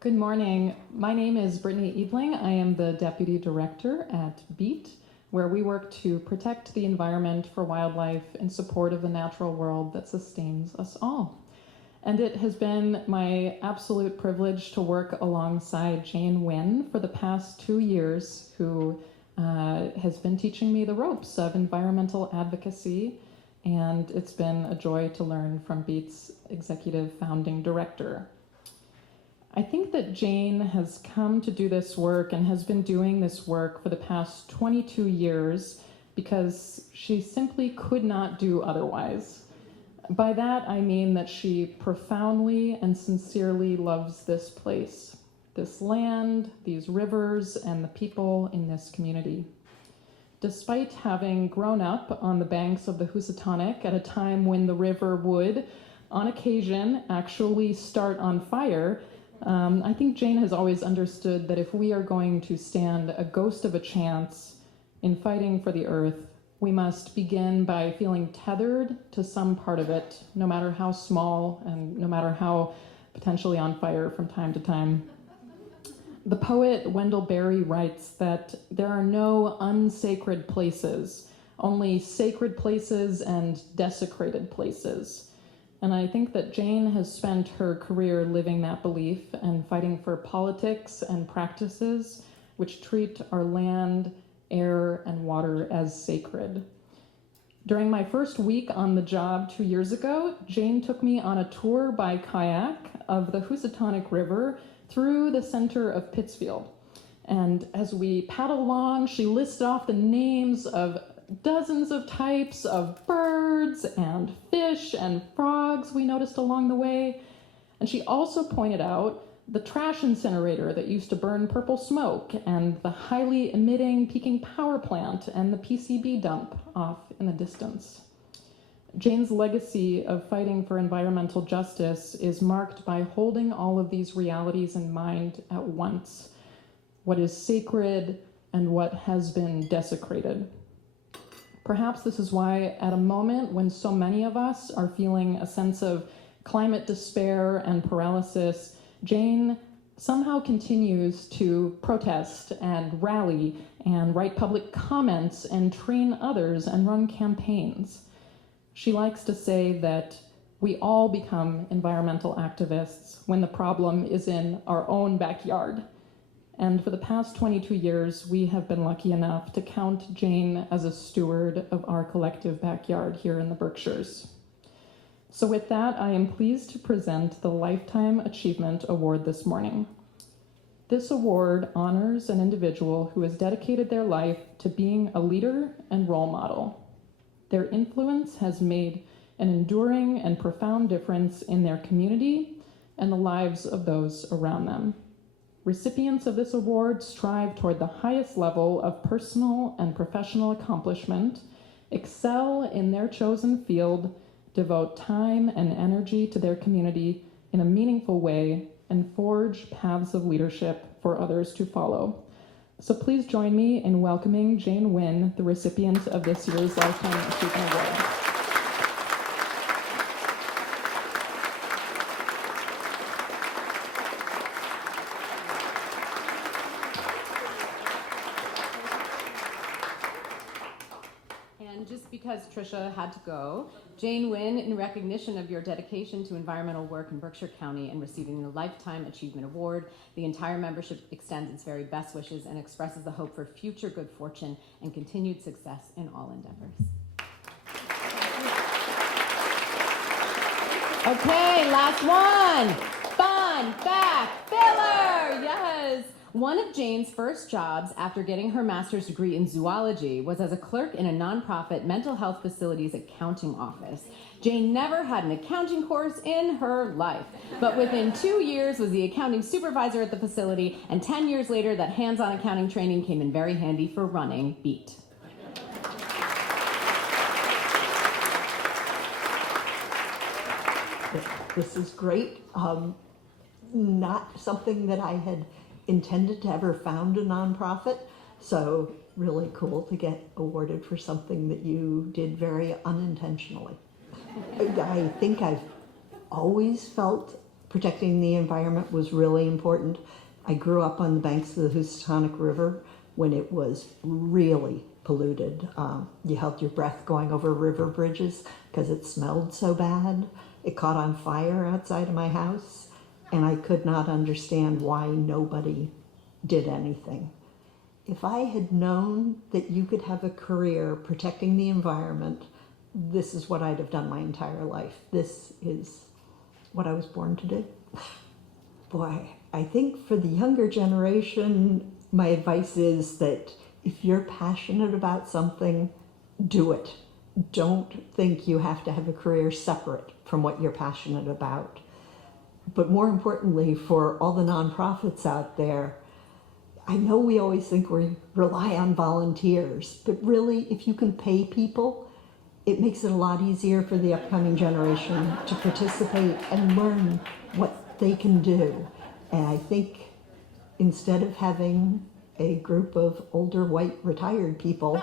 Good morning. My name is Brittany Ebling. I am the Deputy Director at BEAT, where we work to protect the environment for wildlife in support of the natural world that sustains us all. And it has been my absolute privilege to work alongside Jane Wynn for the past 2 years, who has been teaching me the ropes of environmental advocacy, and it's been a joy to learn from BEAT's executive founding director. I think that Jane has come to do this work and has been doing this work for the past 22 years because she simply could not do otherwise. By that, I mean that she profoundly and sincerely loves this place, this land, these rivers, and the people in this community. Despite having grown up on the banks of the Housatonic at a time when the river would, on occasion, actually start on fire, I think Jane has always understood that if we are going to stand a ghost of a chance in fighting for the earth, we must begin by feeling tethered to some part of it, no matter how small and no matter how potentially on fire from time to time. The poet Wendell Berry writes that there are no unsacred places, only sacred places and desecrated places. And I think that Jane has spent her career living that belief and fighting for politics and practices which treat our land, air, and water as sacred. During my first week on the job 2 years ago, Jane took me on a tour by kayak of the Housatonic River through the center of Pittsfield. And as we paddled along, she listed off the names of dozens of types of birds and fish and frogs we noticed along the way. And she also pointed out the trash incinerator that used to burn purple smoke, and the highly emitting peaking power plant, and the PCB dump off in the distance. Jane's legacy of fighting for environmental justice is marked by holding all of these realities in mind at once: what is sacred and what has been desecrated. Perhaps this is why, at a moment when so many of us are feeling a sense of climate despair and paralysis, Jane somehow continues to protest and rally and write public comments and train others and run campaigns. She likes to say that we all become environmental activists when the problem is in our own backyard. And for the past 22 years, we have been lucky enough to count Jane as a steward of our collective backyard here in the Berkshires. So with that, I am pleased to present the Lifetime Achievement Award this morning. This award honors an individual who has dedicated their life to being a leader and role model. Their influence has made an enduring and profound difference in their community and the lives of those around them. Recipients of this award strive toward the highest level of personal and professional accomplishment, excel in their chosen field, devote time and energy to their community in a meaningful way, and forge paths of leadership for others to follow. So please join me in welcoming Jane Wynn, the recipient of this year's Lifetime Achievement Award. And just because Tricia had to go, Jane Wynn, in recognition of your dedication to environmental work in Berkshire County and receiving the Lifetime Achievement Award, the entire membership extends its very best wishes and expresses the hope for future good fortune and continued success in all endeavors. Okay, last one. Fun fact filler. Yes. One of Jane's first jobs after getting her master's degree in zoology was as a clerk in a nonprofit mental health facility's accounting office. Jane never had an accounting course in her life, but within 2 years was the accounting supervisor at the facility, and 10 years later that hands-on accounting training came in very handy for running Beat. This is great. Not something that I had intended to ever found a nonprofit, so really cool to get awarded for something that you did very unintentionally. I think I've always felt protecting the environment was really important. I grew up on the banks of the Housatonic River when it was really polluted. You held your breath going over river bridges because it smelled so bad. It caught on fire outside of my house, and I could not understand why nobody did anything. If I had known that you could have a career protecting the environment, this is what I'd have done my entire life. This is what I was born to do. Boy, I think for the younger generation, my advice is that if you're passionate about something, do it. Don't think you have to have a career separate from what you're passionate about. But more importantly, for all the nonprofits out there, I know we always think we rely on volunteers, but really, if you can pay people, it makes it a lot easier for the upcoming generation to participate and learn what they can do. And I think instead of having a group of older white retired people,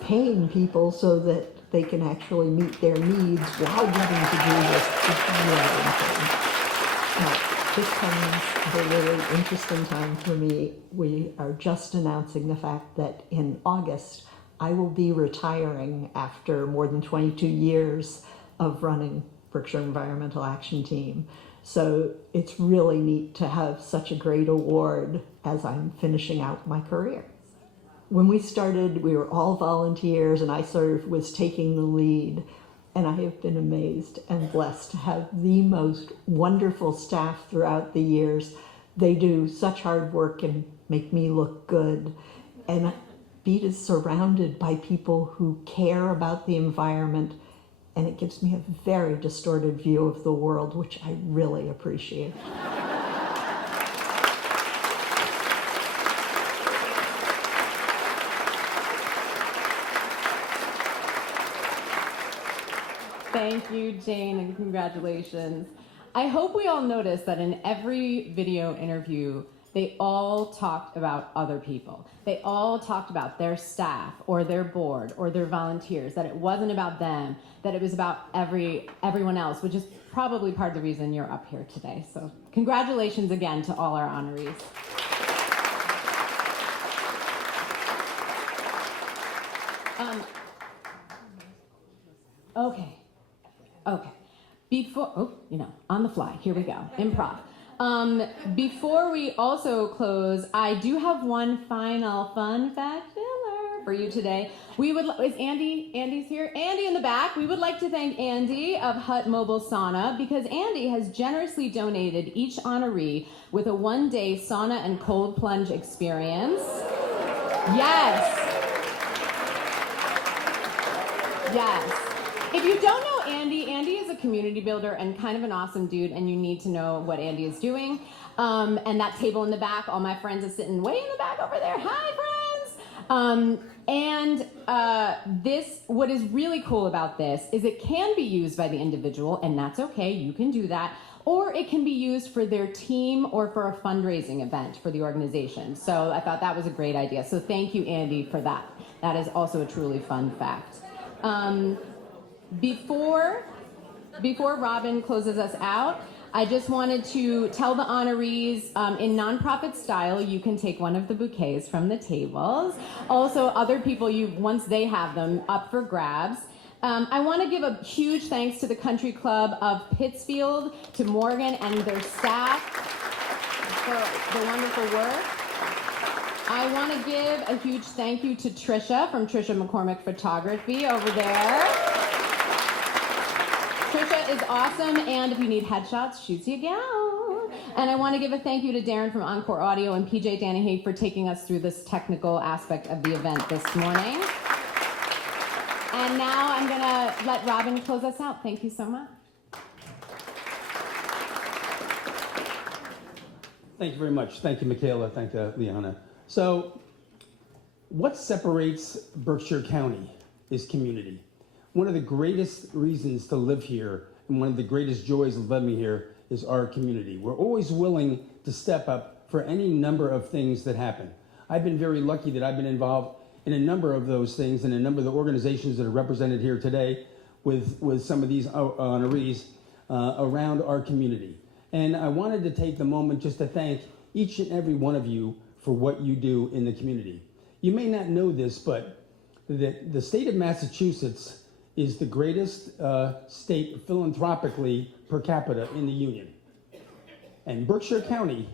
paying people so that they can actually meet their needs while getting to do this is really important. This comes at a really interesting time for me. We are just announcing the fact that in August, I will be retiring after more than 22 years of running Berkshire Environmental Action Team. So it's really neat to have such a great award as I'm finishing out my career. When we started, we were all volunteers, and I sort of was taking the lead. And I have been amazed and blessed to have the most wonderful staff throughout the years. They do such hard work and make me look good. And Beat is surrounded by people who care about the environment, and it gives me a very distorted view of the world, which I really appreciate. Thank you, Jane, and congratulations. I hope we all noticed that in every video interview, they all talked about other people. They all talked about their staff or their board or their volunteers, that it wasn't about them, that it was about everyone else, which is probably part of the reason you're up here today. So congratulations again to all our honorees. Okay. Before, on the fly, here we go, improv. Before we also close, I do have one final fun fact filler for you today. Is Andy's here? Andy in the back. We would like to thank Andy of Hut Mobile Sauna because Andy has generously donated each honoree with a 1-day sauna and cold plunge experience. Yes. If you don't know Andy is a community builder and kind of an awesome dude, and you need to know what Andy is doing. And that table in the back, all my friends are sitting way in the back over there. Hi, friends! What is really cool about this is it can be used by the individual, and that's okay, you can do that, or it can be used for their team or for a fundraising event for the organization. So I thought that was a great idea. So thank you, Andy, for that. That is also a truly fun fact. Before Robin closes us out, I just wanted to tell the honorees in nonprofit style, you can take one of the bouquets from the tables. Also, other people, once they have them, up for grabs. I want to give a huge thanks to the Country Club of Pittsfield, to Morgan and their staff for the wonderful work. I want to give a huge thank you to Trisha from Trisha McCormick Photography over there. Trisha is awesome, and if you need headshots, shoots you go. And I want to give a thank you to Darren from Encore Audio and PJ Danahy for taking us through this technical aspect of the event this morning. And now I'm going to let Robin close us out. Thank you so much. Thank you very much. Thank you, Michaela. Thank you, Liana. So, what separates Berkshire County is community. One of the greatest reasons to live here and one of the greatest joys of living here is our community. We're always willing to step up for any number of things that happen. I've been very lucky that I've been involved in a number of those things and a number of the organizations that are represented here today with some of these honorees around our community. And I wanted to take the moment just to thank each and every one of you for what you do in the community. You may not know this, but the state of Massachusetts is the greatest state philanthropically per capita in the Union. And Berkshire County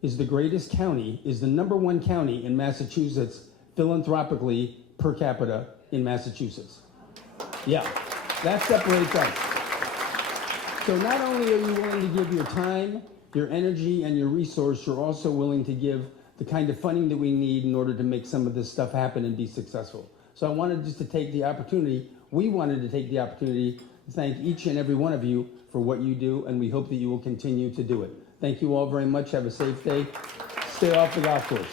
is the greatest county, is the #1 county in Massachusetts philanthropically per capita in Massachusetts. Yeah, that separates us. So not only are you willing to give your time, your energy, and your resource, you're also willing to give the kind of funding that we need in order to make some of this stuff happen and be successful. So I wanted just to take the opportunity, we wanted to take the opportunity to thank each and every one of you for what you do, and we hope that you will continue to do it. Thank you all very much. Have a safe day. Stay off the golf course.